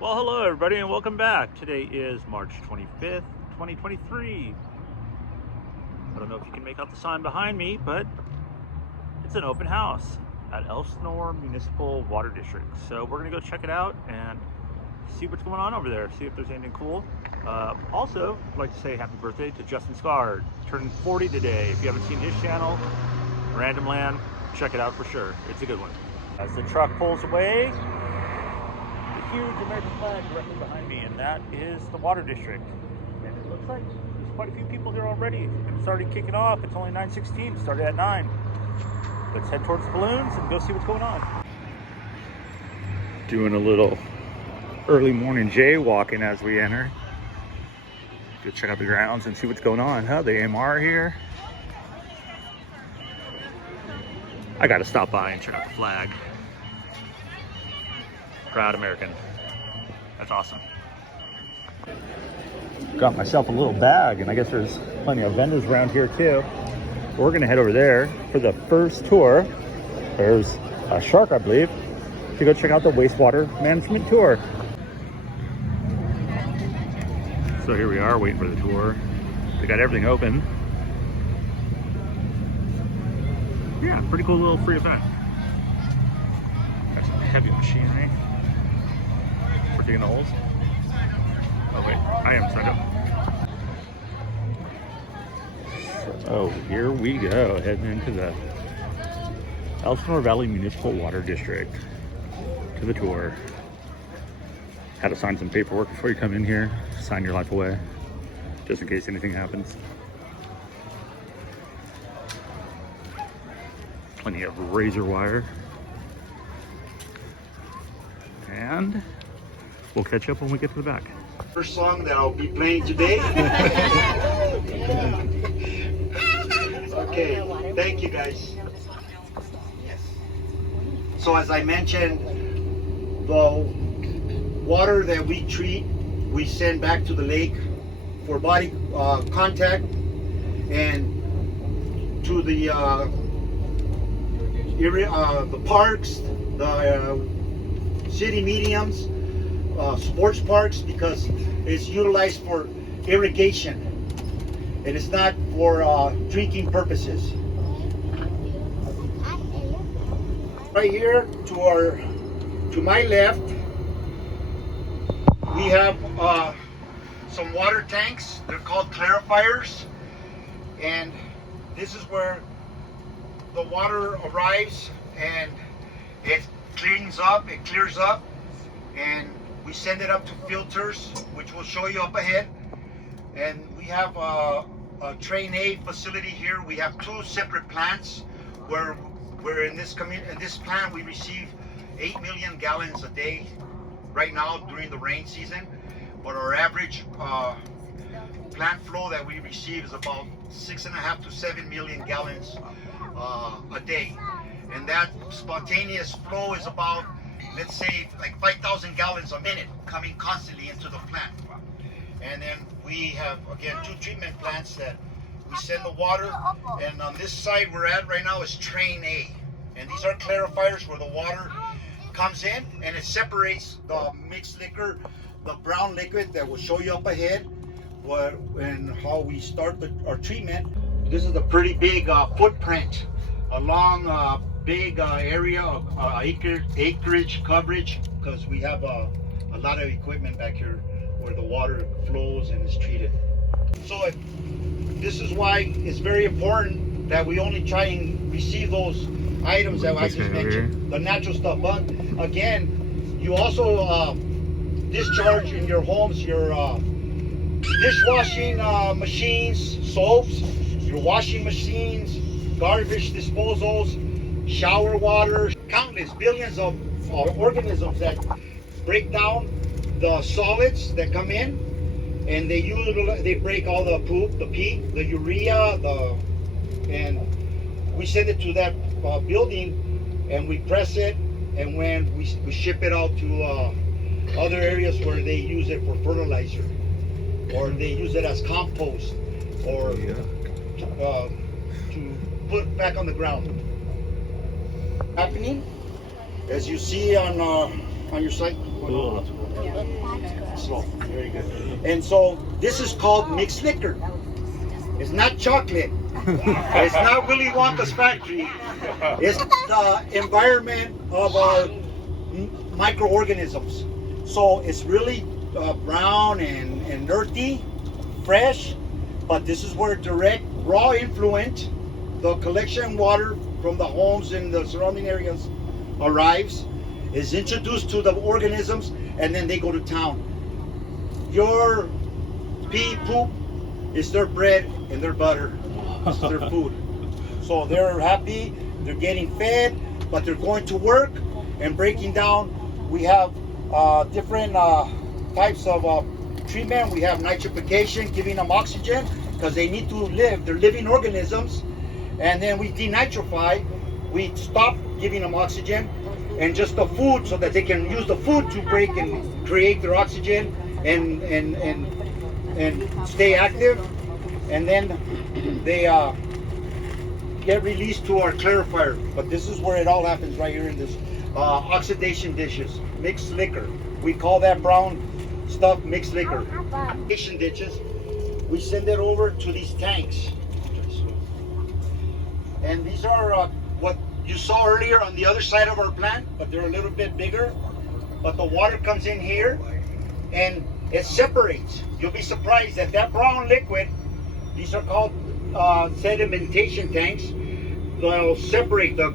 Well, hello everybody and welcome back. Today is March 25th, 2023. I don't know if you can make out the sign behind me, but it's an open house at Elsinore Municipal Water District. So we're gonna go check it out and see what's going on over there, see if there's anything cool. Also, I'd like to say happy birthday to Justin Scard, turning 40 today. If you haven't seen his channel, Random Land, check it out for sure. It's a good one. As the truck pulls away, huge American flag directly behind me, and that is the water district. And it looks like there's quite a few people here already. It's already kicking off. It's only 9:16. It started at 9. Let's head towards the balloons and go see what's going on. Doing a little early morning jaywalking as we enter. Go check out the grounds and see what's going on. Huh? The AMR here. I gotta stop by and check out the flag. Proud American. That's awesome. Got myself a little bag, and I guess there's plenty of vendors around here too. We're gonna head over there for the first tour. There's a shark, I believe, to go check out the wastewater management tour. So here we are waiting for the tour. They got everything open. Yeah, pretty cool little free event. Got some heavy machinery. Digging the holes. Oh wait, I am signed up. So here we go, heading into the Elsinore Valley Municipal Water District to the tour. Had to sign some paperwork before you come in here. Sign your life away, just in case anything happens. Plenty of razor wire. And we'll catch up when we get to the back. First song that I'll be playing today. Okay, thank you guys. Yes. So as I mentioned, the water that we treat, we send back to the lake for body contact and to the area, the parks, the city mediums, sports parks, because it's utilized for irrigation. It is not for drinking purposes. Right here to my left, we have some water tanks. They're called clarifiers, and this is where the water arrives and it clears up, and we send it up to filters, which we'll show you up ahead. And we have a Train A facility here. We have two separate plants where in this plant we receive 8 million gallons a day right now during the rain season. But our average plant flow that we receive is about 6.5 to 7 million gallons a day. And that spontaneous flow is about, let's say, like 5,000 gallons a minute coming constantly into the plant. And then we have, again, two treatment plants that we send the water. And on this side we're at right now is Train A. And these are clarifiers where the water comes in and it separates the mixed liquor, the brown liquid that will show you up ahead, and how we start our treatment. This is a pretty big footprint, a long big area of acreage coverage, because we have a lot of equipment back here where the water flows and is treated. So this is why it's very important that we only try and receive those items that I just mentioned, the natural stuff. But again, you also discharge in your homes your dishwashing machines, soaps, your washing machines, garbage disposals, shower water, countless billions of organisms that break down the solids that come in, and they break all the poop, the pee, the urea, and we send it to that building, and we press it, and when we ship it out to other areas where they use it for fertilizer, or they use it as compost, or to put back on the ground. Happening, as you see on your site, Cool. Slow. Very good. And so this is called mixed liquor. It's not chocolate. It's not Willy Wonka's factory. It's the environment of our microorganisms. So it's really brown and earthy, fresh, but this is where direct raw influent, the collection water from the homes in the surrounding areas arrives, is introduced to the organisms, and then they go to town. Your pee poop is their bread and their butter. It's their food. So they're happy, they're getting fed, but they're going to work and breaking down. We have different types of treatment. We have nitrification, giving them oxygen because they need to live. They're living organisms. And then we denitrify. We stop giving them oxygen and just the food so that they can use the food to break and create their oxygen and stay active. And then they get released to our clarifier. But this is where it all happens, right here in this oxidation dishes, mixed liquor. We call that brown stuff mixed liquor. Oxidation dishes, we send it over to these tanks. And these are what you saw earlier on the other side of our plant, but they're a little bit bigger. But the water comes in here and it separates. You'll be surprised that that brown liquid, these are called sedimentation tanks. They'll separate the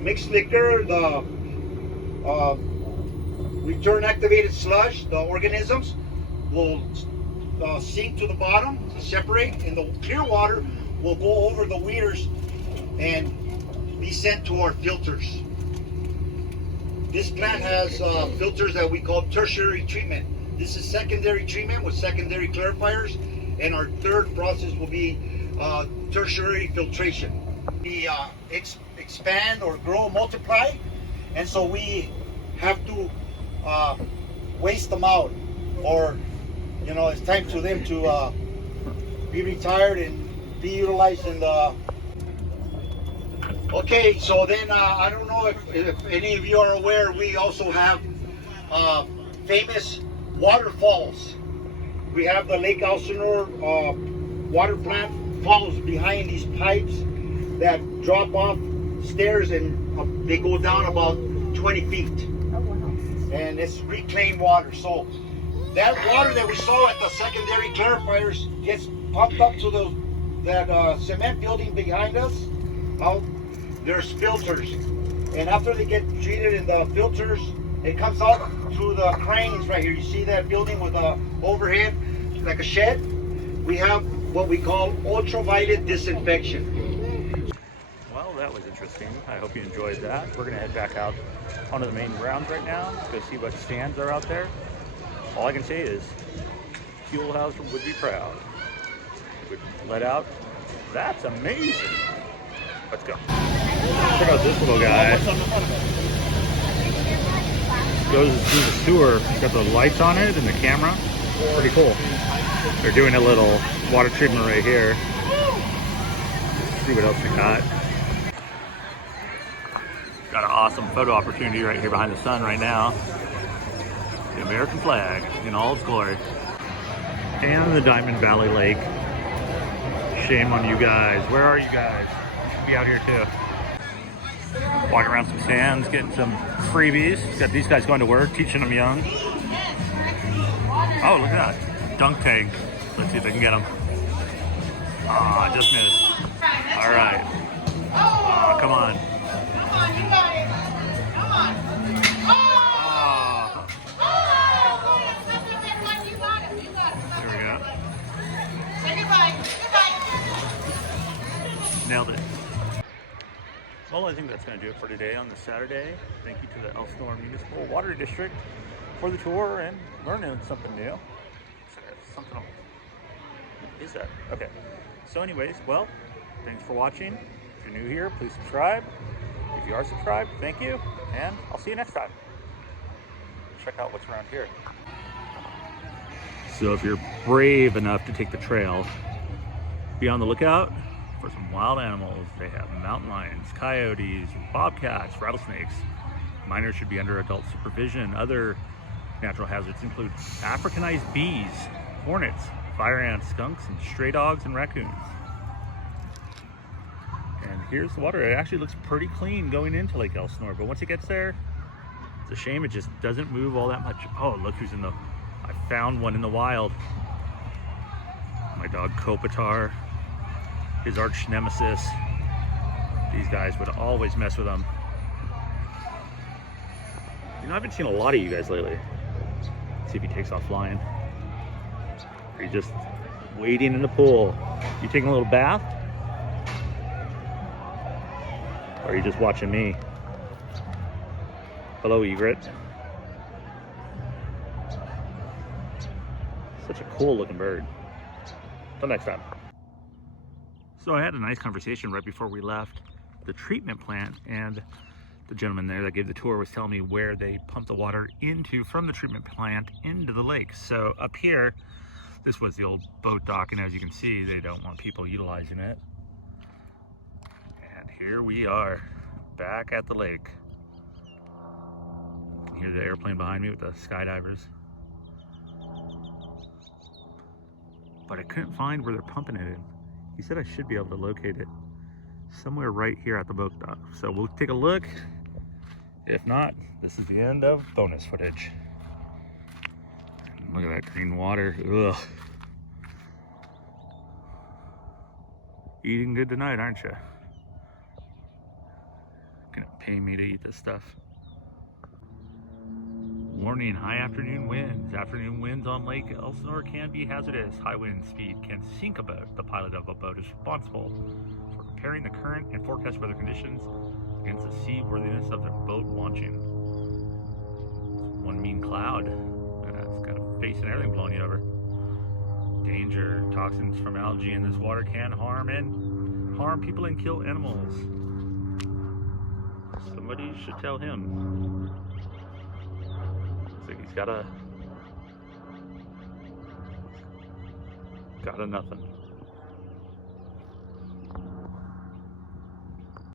mixed liquor, the return activated sludge, the organisms will sink to the bottom, separate, and the clear water will go over the weeders and be sent to our filters. This plant has filters that we call tertiary treatment. This is secondary treatment with secondary clarifiers, and our third process will be tertiary filtration. We expand or grow, multiply, and so we have to waste them out, or it's time for them to be retired and be utilized in the. Okay, so then I don't know if any of you are aware, we also have famous waterfalls. We have the Lake Elsinore water plant falls behind these pipes that drop off stairs, and they go down about 20 feet. Oh, wow. And it's reclaimed water. So that water that we saw at the secondary clarifiers gets pumped up to that cement building behind us. Out there's filters, and after they get treated in the filters, it comes out through the cranes right here. You see that building with a overhead like a shed? We have what we call ultraviolet disinfection. Well, that was interesting. I hope you enjoyed that. We're gonna head back out onto the main grounds right now, go see what stands are out there. All I can say is, Fuel House would be proud. Would let out. That's amazing. Let's go. Check out this little guy. Goes through the sewer. Got the lights on it and the camera. Pretty cool. They're doing a little water treatment right here. Let's see what else we got. Got an awesome photo opportunity right here behind the sun right now. The American flag in all its glory. And the Diamond Valley Lake. Shame on you guys. Where are you guys? You should be out here too. Walking around some stands, getting some freebies. Got these guys going to work, teaching them young. Oh, look at that. Dunk tank. Let's see if they can get them. Ah, I just missed. All right. Come on. Come on, you got it. Come on. Ah, You got it. You got it. there we go. Say goodbye. Goodbye. Nailed it. Well, I think that's going to do it for today on this Saturday. Thank you to the Elsinore Municipal Water District for the tour and learning something new. Something. What is that? Okay. So anyways, well, thanks for watching. If you're new here, please subscribe. If you are subscribed, thank you. And I'll see you next time. Check out what's around here. So if you're brave enough to take the trail, be on the lookout for some wild animals. They have mountain lions, coyotes, bobcats, rattlesnakes. Minors should be under adult supervision. Other Natural hazards include Africanized bees, hornets, fire ants, skunks, and stray dogs and raccoons. And here's the water. It actually looks pretty clean going into Lake Elsinore, but once it gets there, it's a shame it just doesn't move all that much. Oh, look who's in the... I found one in the wild. My dog Kopitar, his arch nemesis. These guys would always mess with him. You know, I haven't seen a lot of you guys lately. Let's see if he takes off flying. Or he's just waiting in the pool. You taking a little bath? Or are you just watching me? Hello, egret. Such a cool looking bird. Till next time. So I had a nice conversation right before we left the treatment plant, and the gentleman there that gave the tour was telling me where they pump the water into from the treatment plant into the lake. So up here, this was the old boat dock, and as you can see, they don't want people utilizing it. And here we are, back at the lake. You can hear the airplane behind me with the skydivers. But I couldn't find where they're pumping it in. He said I should be able to locate it somewhere right here at the boat dock. So we'll take a look. If not, this is the end of bonus footage. Look at that green water. Ugh. Eating good tonight, aren't you? Gonna pay me to eat this stuff. Warning, high afternoon winds. Afternoon winds on Lake Elsinore can be hazardous. High wind speed can sink a boat. The pilot of a boat is responsible for comparing the current and forecast weather conditions against the seaworthiness of their boat launching. One mean cloud. It's got a face and everything blowing you over. Danger. Toxins from algae in this water can harm people and kill animals. Somebody should tell him. Looks like he's got a nothing.